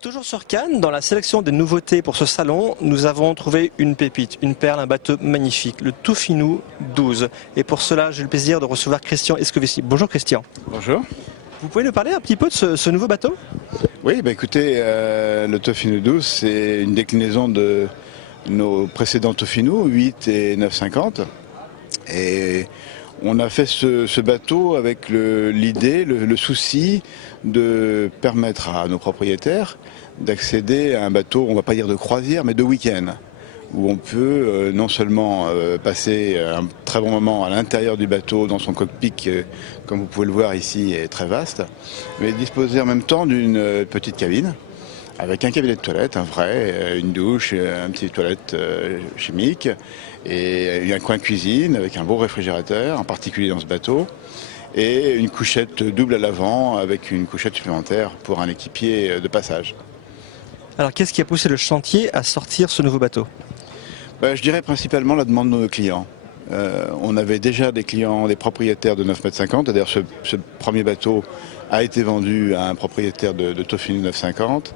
Toujours sur Cannes, dans la sélection des nouveautés pour ce salon, nous avons trouvé une pépite, une perle, un bateau magnifique, le Tofino 12. Et pour cela, j'ai le plaisir de recevoir Christian Escovici. Bonjour Christian. Bonjour. Vous pouvez nous parler un petit peu de ce nouveau bateau? Oui, écoutez, le Tofino 12, c'est une déclinaison de nos précédents Tofino, 8 et 950. Et on a fait ce bateau avec l'idée, le souci de permettre à nos propriétaires d'accéder à un bateau, on ne va pas dire de croisière, mais de week-end, où on peut non seulement passer un très bon moment à l'intérieur du bateau, dans son cockpit, comme vous pouvez le voir ici, est très vaste, mais disposer en même temps d'une petite cabine, avec un cabinet de toilette, un vrai, une douche, une petite toilette chimique, et un coin cuisine avec un beau réfrigérateur, en particulier dans ce bateau, et une couchette double à l'avant avec une couchette supplémentaire pour un équipier de passage. Alors qu'est-ce qui a poussé le chantier à sortir ce nouveau bateau? Je dirais principalement la demande de nos clients. On avait déjà des clients, des propriétaires de 9,50 m. D'ailleurs, ce premier bateau a été vendu à un propriétaire de Tofino 950.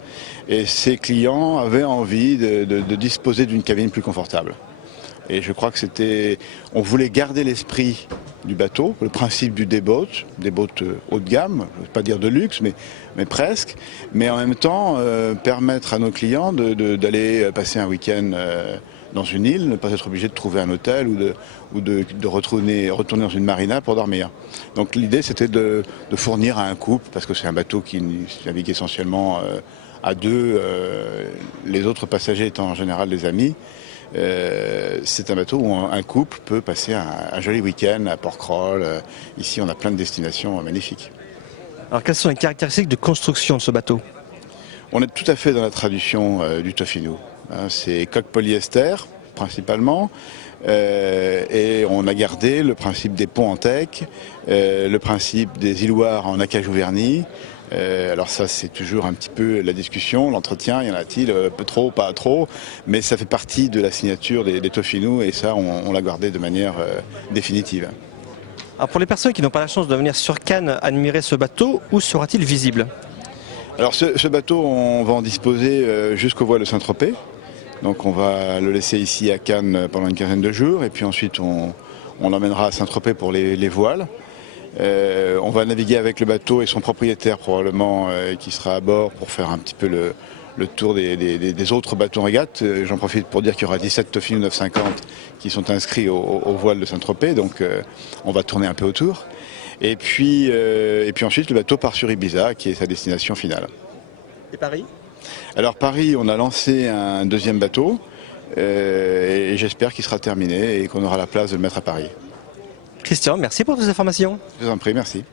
Et ces clients avaient envie de disposer d'une cabine plus confortable. Et je crois que on voulait garder l'esprit du bateau, le principe du dayboat, des boats haut de gamme, je ne veux pas dire de luxe, mais presque, mais en même temps permettre à nos clients d'aller passer un week-end dans une île, ne pas être obligé de trouver un hôtel ou de retourner dans une marina pour dormir. Donc l'idée c'était de fournir à un couple, parce que c'est un bateau qui navigue essentiellement à deux, les autres passagers étant en général des amis. C'est un bateau où un couple peut passer un joli week-end à Porquerolles. Ici, on a plein de destinations magnifiques. Alors quelles sont les caractéristiques de construction de ce bateau? On est tout à fait dans la tradition du Tofino. C'est coque polyester, principalement. Et on a gardé le principe des ponts en teck, le principe des îloirs en acajou verni. Alors ça, c'est toujours un petit peu la discussion, l'entretien, y en a-t-il, peu trop, pas trop, mais ça fait partie de la signature des Tofino et ça, on l'a gardé de manière définitive. Alors pour les personnes qui n'ont pas la chance de venir sur Cannes admirer ce bateau, où sera-t-il visible? Alors ce bateau, on va en disposer jusqu'au voile de Saint-Tropez. Donc on va le laisser ici à Cannes pendant une quinzaine de jours et puis ensuite on l'emmènera à Saint-Tropez pour les voiles. On va naviguer avec le bateau et son propriétaire probablement qui sera à bord pour faire un petit peu le tour des autres bateaux en régate. J'en profite pour dire qu'il y aura 17 Tofino 950 qui sont inscrits au voile de Saint-Tropez, donc on va tourner un peu autour. Et puis ensuite le bateau part sur Ibiza qui est sa destination finale. Et Paris? Alors Paris, on a lancé un deuxième bateau et j'espère qu'il sera terminé et qu'on aura la place de le mettre à Paris. Christian, merci pour toutes ces informations. Je vous en prie, merci.